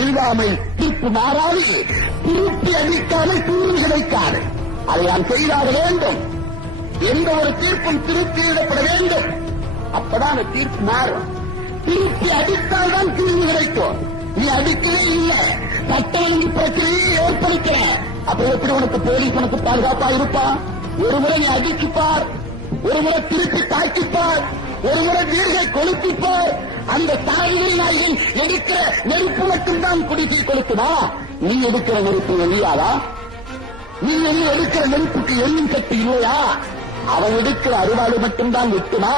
எழுதாமல் தீர்ப்பு மாறாது. திருப்பி அடிக்காமல் தீர்வு கிடைக்காது அதை நாம் செய்தாக வேண்டும். எந்த ஒரு தீர்ப்பும் திருப்பி எழுதப்பட வேண்டும். அப்பதான் அந்த தீர்ப்பு மாறும். திருப்பி அடித்தால் தான் தீர்வு கிடைக்கும். நீ அடிக்கவே இல்லை. சட்ட ஒழுங்கு பிரச்சனையை ஏற்படுத்த அப்ப எப்படி உனக்கு போலீஸ் உனக்கு பாதுகாப்பா இருப்பான்? ஒரு முறை நீ அடிச்சுப்பார். ஒரு முறை திருப்பி தாக்கிப்பார். ஒரு முறை வீடுகளை கொளுத்திப்பார் அந்த தாய்மொழி நாய்கள் எடுக்கிற நெருப்பு மட்டும்தான் குடிசை கொளுத்துமா நீ எடுக்கிற நெருப்பு வெளியாதா நீ என்ன எடுக்கிற நெருப்புக்கு எண்ணும் கட்டு இல்லையா? அவன் எடுக்கிற அறுவாள் மட்டும்தான் வெட்டுமா?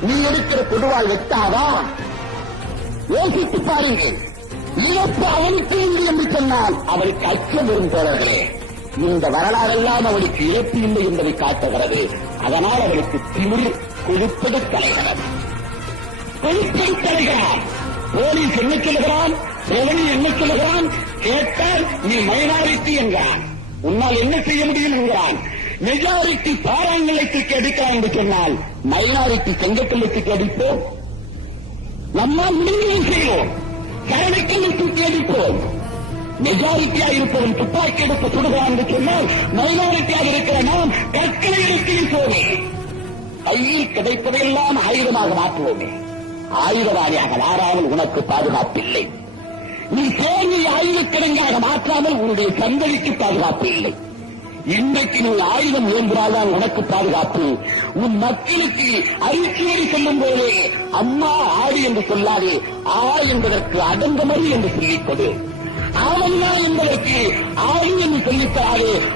நீ எடுக்கிற கொடுவாள் வெட்டாதா? யோசித்து பாருங்கள். இழப்பு அவனுக்கு இல்லை என்று சொன்னால் அவருக்கு அச்சம் வரும் தோழர்களே. இந்த வரலாறெல்லாம் அவனுக்கு இழப்பு இல்லை என்பதை காட்டுகிறது. அதனால் அவருக்கு திமிர் கொழுப்பது தலைகிறது கொழுப்பது தலைகிறான் போலீஸ் என்ன சொல்லுகிறான்? ரெவனி என்ன சொல்லுகிறான்? கேட்டால் நீ மைனாரிட்டி என்கிறான். உன்னால் என்ன செய்ய முடியும் என்கிறான். மெஜாரிட்டி பாராங்கலத்துக்கு எடுக்கலாம் என்று சொன்னால் மைனாரிட்டி செங்கக்கல்லுக்கு அடிப்போம் நம்மால் முடிவு செய்வோம். கரணைக்கல்லை தூக்கி மெஜாரிட்டியா இருப்பவன் துப்பாக்கி எடுத்து சுடுகிறான் என்று சொன்னால் மைனாரிட்டியாக இருக்கிற நாம் கற்களை எடுத்து வீசுவோமே கையில் கிடைப்பதையெல்லாம் ஆயுதமாக மாற்றுவோமே. ஆயுதவாதியாக மாறாமல் உனக்கு பாதுகாப்பில்லை. நீ தேவையை ஆயுதக்கிடங்காக மாற்றாமல் உன்னுடைய சந்ததிக்கு பாதுகாப்பு இல்லை. இன்றைக்கு நீ ஆயுதம் இயந்திரால்தான் உனக்கு பாதுகாப்பு. உன் மக்களுக்கு அறிக்கையை சொல்லும் போதே அம்மா ஆடு என்று சொல்லாதே ஆ என்பதற்கு அடங்கமறி என்று சொல்லிக் கொடு என்பதற்கு ஆயுதம் என்று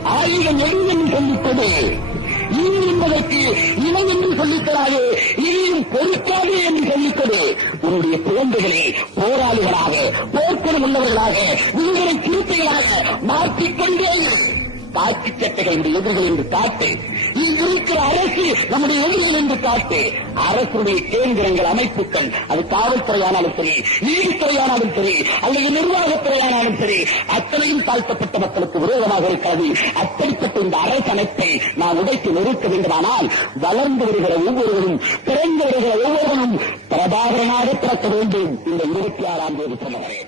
ஆயுதம் எது சொல்லித்தது? இனி என்பதற்கு இணை என்று சொல்லித்தராது. இனியும் பொறுக்காது என்று சொல்லித்தது. உன்னுடைய குழந்தைகளை போராளிகளாக போர்க்குணம் உள்ளவர்களாக உங்களை சிறுத்தைகளாக மாற்றிக்கொண்டே பாக்கி சட்டைகள் இந்த எதிரிகள் என்று காட்டு. இங்கு இருக்கிற அரசு நம்முடைய எதிரில் என்று காட்டு அரசுடைய கேந்திரங்கள் அமைப்புகள் அது காவல்துறையானாலும் சரி நீதித்துறையானாலும் சரி அல்லது நிர்வாகத்துறையானாலும் சரி அத்தனையும் தாழ்த்தப்பட்ட மக்களுக்கு விரோதமாக இருக்கிறது. அப்படிப்பட்ட இந்த அரசமைப்பை அமைப்பை நாம் உடைத்து நிறுத்த வேண்டுமானால் வளர்ந்து வருகிற ஒவ்வொருவரும் பிறந்து வருகிற ஒவ்வொருவரும் பிரபாகரனாக பிறக்க வேண்டும். இந்த இருபத்தி ஆறாம் தேதி சொன்னவரே